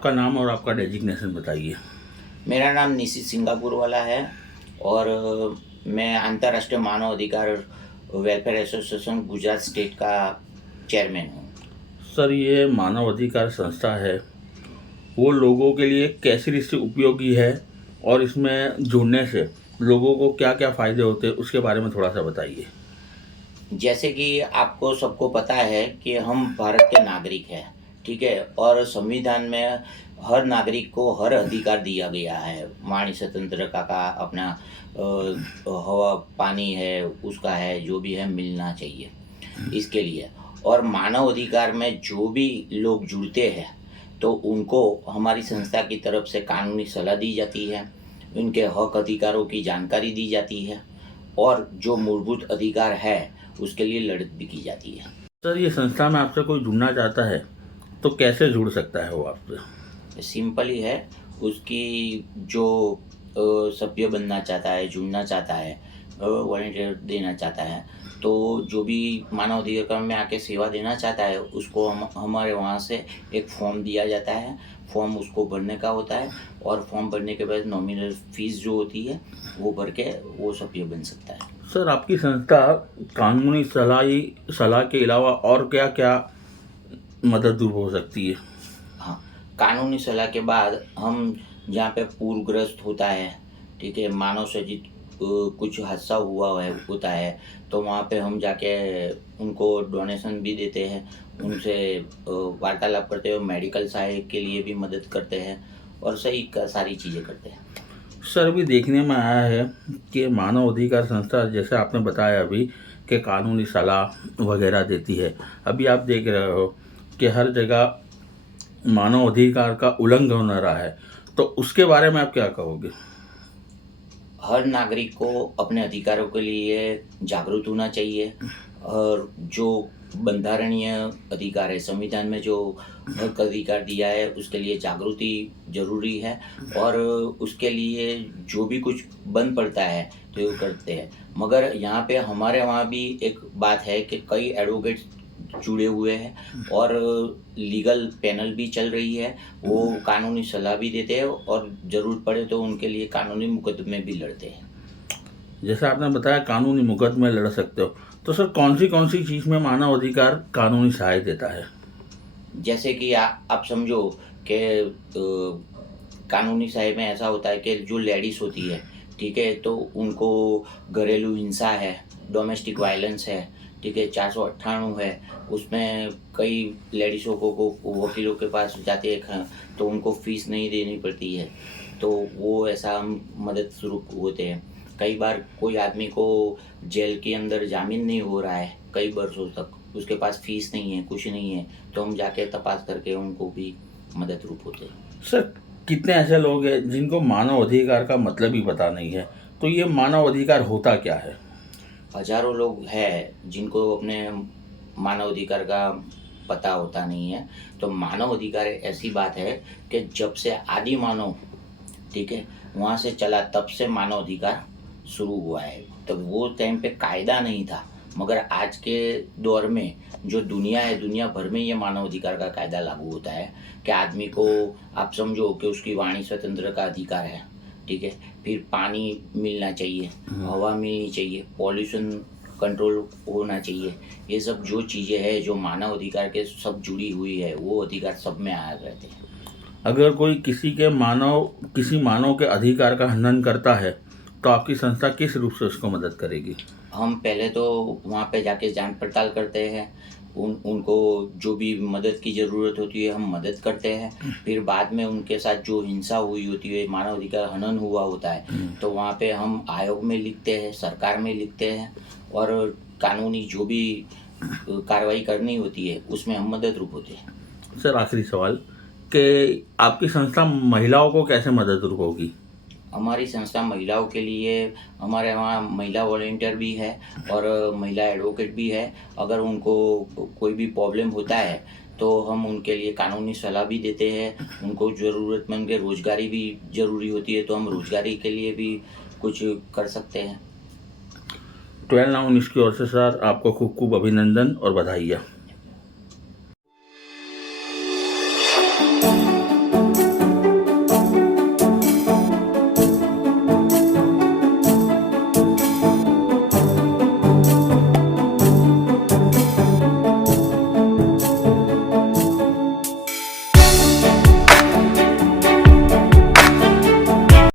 आपका नाम और आपका डेजिग्नेशन बताइए। मेरा नाम निशित सिंगापुर वाला है और मैं अंतर्राष्ट्रीय मानव अधिकार वेलफेयर एसोसिएशन गुजरात स्टेट का चेयरमैन हूँ। सर, ये मानव अधिकार संस्था है, वो लोगों के लिए कैसी रीति से उपयोगी है और इसमें जुड़ने से लोगों को क्या क्या फ़ायदे होते हैं उसके बारे में थोड़ा सा बताइए। जैसे कि आपको सबको पता है कि हम भारत के नागरिक हैं, ठीक है, और संविधान में हर नागरिक को हर अधिकार दिया गया है। वाणी स्वतंत्रता का अपना हवा पानी है उसका है, जो भी है मिलना चाहिए इसके लिए। और मानव अधिकार में जो भी लोग जुड़ते हैं तो उनको हमारी संस्था की तरफ से कानूनी सलाह दी जाती है, उनके हक अधिकारों की जानकारी दी जाती है और जो मूलभूत अधिकार है उसके लिए लड़त भी की जाती है। सर, ये संस्था में आपसे कोई जुड़ना चाहता है तो कैसे जुड़ सकता है वो आपसे? सिंपल ही है, उसकी जो सभ्य बनना चाहता है, जुड़ना चाहता है, वॉलंटियर देना चाहता है, तो जो भी मानव अधिकार में आके सेवा देना चाहता है उसको हम हमारे वहाँ से एक फॉर्म दिया जाता है। फॉर्म उसको भरने का होता है और फॉर्म भरने के बाद नॉमिनल फीस जो होती है वो भर के वो सभ्य बन सकता है। सर, आपकी संस्था कानूनी सलाह के अलावा और क्या क्या मदद हो सकती है? हाँ, कानूनी सलाह के बाद हम जहाँ पे पूरग्रस्त होता है, ठीक है, मानव सृजित कुछ हादसा हुआ है होता है, तो वहाँ पे हम जाके उनको डोनेशन भी देते हैं, उनसे वार्तालाप करते हैं, मेडिकल सहायता के लिए भी मदद करते हैं और सही सारी चीज़ें करते हैं। सर, अभी देखने में आया है कि मानव अधिकार संस्था, जैसे आपने बताया अभी, कि कानूनी सलाह वगैरह देती है। अभी आप देख रहे हो कि हर जगह मानव अधिकार का उल्लंघन हो रहा है, तो उसके बारे में आप क्या कहोगे? हर नागरिक को अपने अधिकारों के लिए जागरूक होना चाहिए और जो बंधारणीय अधिकार है, संविधान में जो हक अधिकार दिया है उसके लिए जागृति ज़रूरी है और उसके लिए जो भी कुछ बन पड़ता है तो वो करते हैं। मगर यहाँ पे हमारे वहाँ भी एक बात है कि कई एडवोकेट्स जुड़े हुए हैं और लीगल पैनल भी चल रही है, वो कानूनी सलाह भी देते हैं और ज़रूरत पड़े तो उनके लिए कानूनी मुकदमे भी लड़ते हैं। जैसे आपने बताया कानूनी मुकदमे लड़ सकते हो, तो सर कौन सी चीज़ में मानव अधिकार कानूनी सहायता देता है? जैसे कि आप समझो कि कानूनी सहायता में ऐसा होता है कि जो लेडीज़ होती है, ठीक है, तो उनको घरेलू हिंसा है, डोमेस्टिक वायलेंस है, ठीक है, 498 है, उसमें कई लेडीज़ों को वकीलों के पास जाते हैं तो उनको फ़ीस नहीं देनी पड़ती है, तो वो ऐसा हम मदद शुरू होते हैं। कई बार कोई आदमी को जेल के अंदर जामीन नहीं हो रहा है कई वर्षों तक, उसके पास फ़ीस नहीं है, कुछ नहीं है, तो हम जाके तपास करके उनको भी मदद रूप होते हैं। सर, कितने ऐसे लोग हैं जिनको मानव अधिकार का मतलब ही पता नहीं है, तो ये मानव अधिकार होता क्या है? हज़ारों लोग हैं जिनको अपने मानव अधिकार का पता होता नहीं है। तो मानव अधिकार ऐसी बात है कि जब से आदि मानव, ठीक है, वहाँ से चला तब से मानव अधिकार शुरू हुआ है। तब वो टाइम पे कायदा नहीं था, मगर आज के दौर में जो दुनिया है, दुनिया भर में ये मानव अधिकार का कायदा लागू होता है कि आदमी को, आप समझो कि उसकी वाणी स्वतंत्र का अधिकार है, ठीक है, फिर पानी मिलना चाहिए, हवा मिलनी चाहिए, पॉल्यूशन कंट्रोल होना चाहिए। ये सब जो चीज़ें हैं जो मानव अधिकार के सब जुड़ी हुई है, वो अधिकार सब में आ रहते हैं। अगर कोई किसी मानव के अधिकार का हनन करता है, तो आपकी संस्था किस रूप से उसको मदद करेगी? हम पहले तो वहाँ पे जाके जांच पड़ताल करते हैं, उनको जो भी मदद की ज़रूरत होती है हम मदद करते हैं। फिर बाद में उनके साथ जो हिंसा हुई होती है, मानव अधिकार हनन हुआ होता है, तो वहाँ पे हम आयोग में लिखते हैं, सरकार में लिखते हैं और कानूनी जो भी कार्रवाई करनी होती है उसमें हम मदद रूप होते हैं। सर, आखिरी सवाल कि आपकी संस्था महिलाओं को कैसे मदद होगी? हमारी संस्था महिलाओं के लिए, हमारे वहाँ महिला वॉलंटियर भी है और महिला एडवोकेट भी है। अगर उनको कोई भी प्रॉब्लम होता है तो हम उनके लिए कानूनी सलाह भी देते हैं। उनको ज़रूरतमंद के रोज़गारी भी ज़रूरी होती है तो हम रोज़गारी के लिए भी कुछ कर सकते हैं। 12 नाउ न्यूज़ की ओर से सर आपको खूब खूब अभिनंदन और बधाइयाँ।